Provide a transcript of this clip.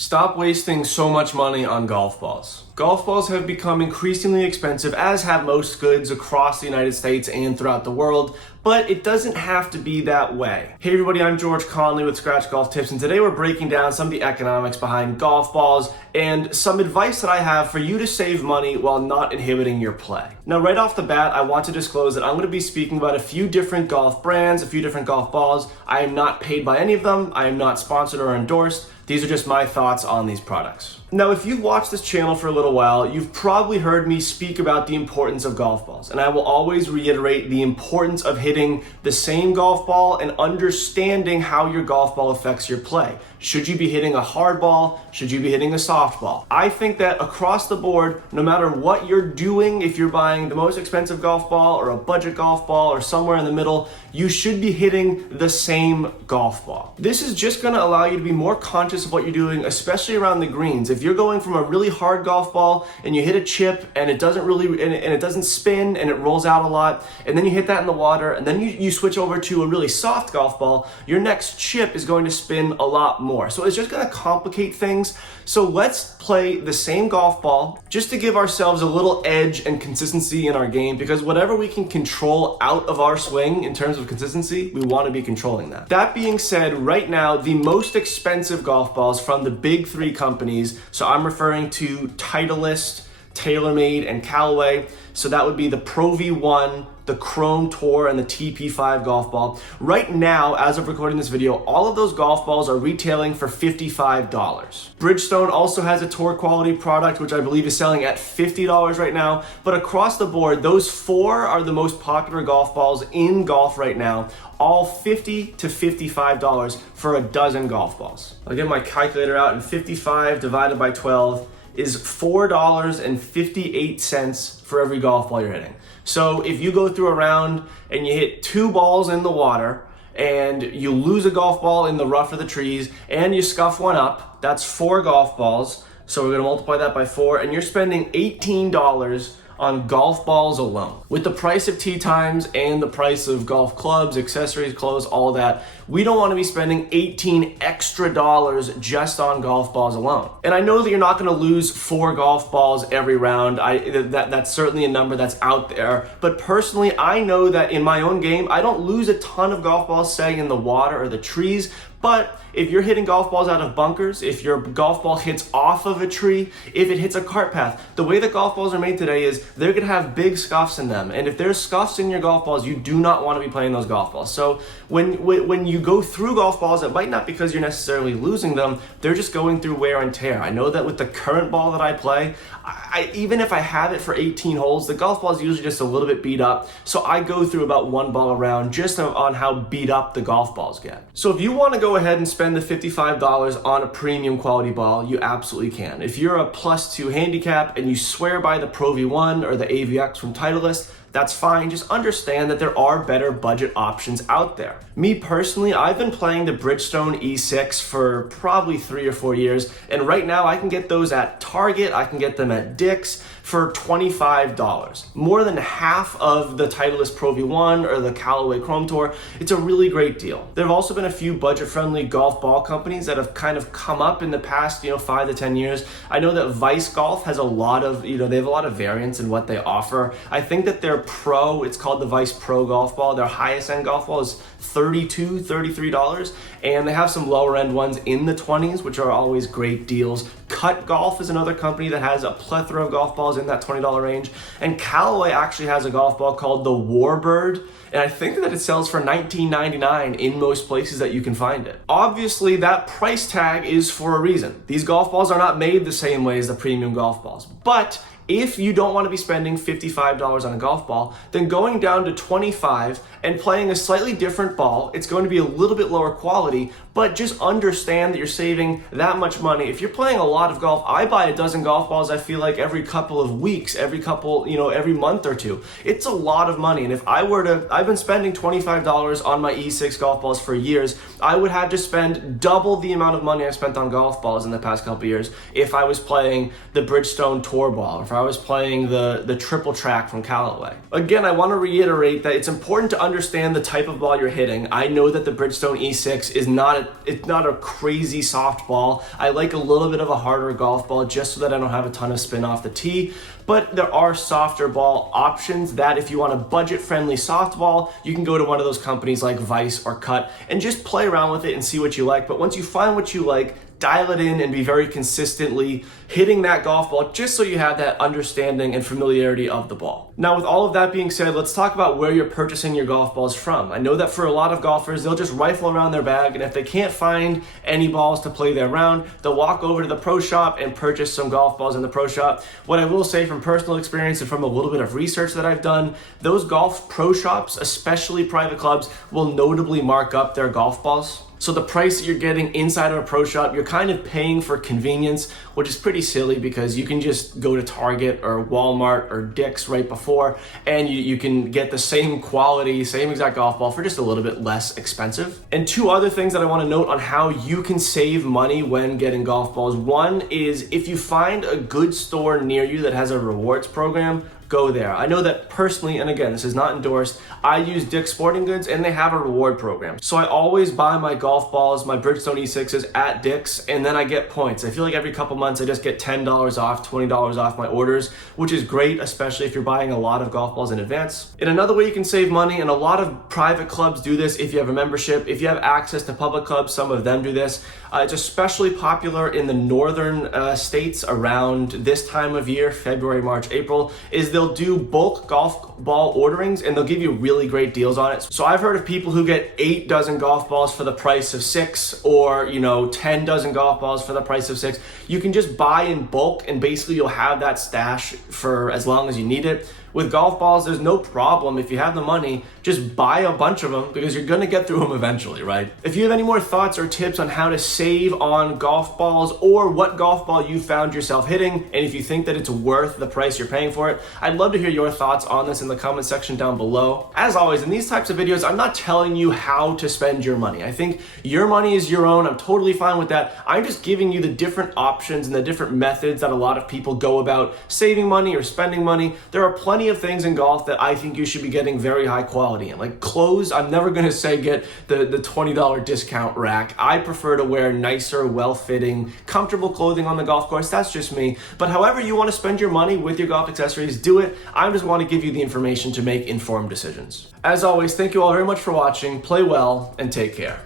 Stop wasting so much money on golf balls. Golf balls have become increasingly expensive, as have most goods across the United States and throughout the world, but it doesn't have to be that way. Hey everybody, I'm George Conley with Scratch Golf Tips, and today we're breaking down some of the economics behind golf balls and some advice that I have for you to save money while not inhibiting your play. Now, right off the bat, I want to disclose that I'm going to be speaking about a few different golf brands, a few different golf balls. I am not paid by any of them. I am not sponsored or endorsed. These are just my thoughts on these products. Now, if you've watched this channel for a little while, you've probably heard me speak about the importance of golf balls. And I will always reiterate the importance of hitting the same golf ball and understanding how your golf ball affects your play. Should you be hitting a hard ball? Should you be hitting a soft ball? I think that across the board, no matter what you're doing, if you're buying the most expensive golf ball or a budget golf ball or somewhere in the middle, you should be hitting the same golf ball. This is just going to allow you to be more conscious of what you're doing, especially around the greens. If you're going from a really hard golf ball and you hit a chip and it doesn't really, and it doesn't spin and it rolls out a lot, and then you hit that in the water and then you switch over to a really soft golf ball, your next chip is going to spin a lot more. So it's just going to complicate things. So let's play the same golf ball just to give ourselves a little edge and consistency in our game, because whatever we can control out of our swing in terms of consistency, we want to be controlling that. That being said, right now, the most expensive golf balls from the big three companies, so I'm referring to Titleist, TaylorMade, and Callaway. So that would be the Pro V1, the Chrome Tour, and the TP5 golf ball. Right now, as of recording this video, all of those golf balls are retailing for $55. Bridgestone also has a tour quality product, which I believe is selling at $50 right now. But across the board, those four are the most popular golf balls in golf right now, all $50 to $55 for a dozen golf balls. I'll get my calculator out, and 55 divided by 12 is $4.58 for every golf ball you're hitting. So if you go through a round and you hit two balls in the water and you lose a golf ball in the rough or the trees and you scuff one up, that's four golf balls. So we're gonna multiply that by four, and you're spending $18 on golf balls alone. With the price of tee times and the price of golf clubs, accessories, clothes, all that, we don't want to be spending $18 extra just on golf balls alone. And I know that you're not going to lose four golf balls every round. That's certainly a number that's out there. But personally, I know that in my own game, I don't lose a ton of golf balls, say, in the water or the trees. But if you're hitting golf balls out of bunkers, if your golf ball hits off of a tree, if it hits a cart path, the way that golf balls are made today is they're gonna have big scuffs in them. And if there's scuffs in your golf balls, you do not wanna be playing those golf balls. So when you go through golf balls, it might not because you're necessarily losing them, they're just going through wear and tear. I know that with the current ball that I play, even if I have it for 18 holes, the golf ball is usually just a little bit beat up. So I go through about one ball a round just on how beat up the golf balls get. So if you wanna go ahead and spend the $55 on a premium quality ball, you absolutely can. If you're a +2 handicap and you swear by the Pro V1 or the AVX from Titleist, that's fine. Just understand that there are better budget options out there. Me personally, I've been playing the Bridgestone E6 for probably 3 or 4 years, and right now I can get those at Target, I can get them at Dick's for $25. More than half of the Titleist Pro V1 or the Callaway Chrome Tour. It's a really great deal. There have also been a few budget-friendly golf ball companies that have kind of come up in the past, 5 to 10 years. I know that Vice Golf has a lot of, they have a lot of variance in what they offer. I think that their Pro, it's called the Vice Pro golf ball. Their highest end golf ball is $32, $33, and they have some lower end ones in the 20s, which are always great deals. Cut Golf is another company that has a plethora of golf balls in that $20 range, and Callaway actually has a golf ball called the Warbird, and I think that it sells for $19.99 in most places that you can find it. Obviously, that price tag is for a reason. These golf balls are not made the same way as the premium golf balls, but if you don't want to be spending $55 on a golf ball, then going down to $25 and playing a slightly different ball, it's going to be a little bit lower quality, but just understand that you're saving that much money. If you're playing a lot of golf, I buy a dozen golf balls, I feel like every couple of weeks, every month or two. It's a lot of money. And if I've been spending $25 on my E6 golf balls for years, I would have to spend double the amount of money I spent on golf balls in the past couple of years if I was playing the Bridgestone Tour ball, or if I I was playing the triple track from Callaway. Again, I want to reiterate that it's important to understand the type of ball you're hitting. I know that the Bridgestone E6 is not a crazy soft ball. I like a little bit of a harder golf ball just so that I don't have a ton of spin off the tee. But there are softer ball options that if you want a budget-friendly soft ball, you can go to one of those companies like Vice or Cut and just play around with it and see what you like. But once you find what you like, dial it in and be very consistently hitting that golf ball just so you have that understanding and familiarity of the ball. Now, with all of that being said, let's talk about where you're purchasing your golf balls from. I know that for a lot of golfers, they'll just rifle around their bag, and if they can't find any balls to play their round, they'll walk over to the pro shop and purchase some golf balls in the pro shop. What I will say from personal experience and from a little bit of research that I've done, those golf pro shops, especially private clubs, will notably mark up their golf balls. So the price that you're getting inside of a pro shop, you're kind of paying for convenience, which is pretty silly because you can just go to Target or Walmart or Dick's right before, and you can get the same quality, same exact golf ball for just a little bit less expensive. And two other things that I want to note on how you can save money when getting golf balls. One is if you find a good store near you that has a rewards program, go there. I know that personally, and again, this is not endorsed, I use Dick's Sporting Goods and they have a reward program. So I always buy my golf balls, my Bridgestone E6s at Dick's, and then I get points. I feel like every couple months I just get $10 off, $20 off my orders, which is great, especially if you're buying a lot of golf balls in advance. And another way you can save money, and a lot of private clubs do this if you have a membership, if you have access to public clubs, some of them do this. It's especially popular in the northern states around this time of year, February, March, April, is they'll do bulk golf ball orderings and they'll give you really great deals on it. So I've heard of people who get 8 dozen golf balls for the price of 6, or 10 dozen golf balls for the price of 6. You can just buy in bulk and basically you'll have that stash for as long as you need it. With golf balls, there's no problem. If you have the money, just buy a bunch of them because you're gonna get through them eventually, right? If you have any more thoughts or tips on how to save on golf balls or what golf ball you found yourself hitting, and if you think that it's worth the price you're paying for it, I'd love to hear your thoughts on this in the comment section down below. As always, in these types of videos, I'm not telling you how to spend your money. I think your money is your own. I'm totally fine with that. I'm just giving you the different options and the different methods that a lot of people go about saving money or spending money. There are plenty of things in golf that I think you should be getting very high quality in. Like clothes, I'm never gonna say get the $20 discount rack. I prefer to wear nicer, well-fitting, comfortable clothing on the golf course. That's just me. But however you want to spend your money with your golf accessories, do it. I just want to give you the information to make informed decisions. As always, thank you all very much for watching. Play well and take care.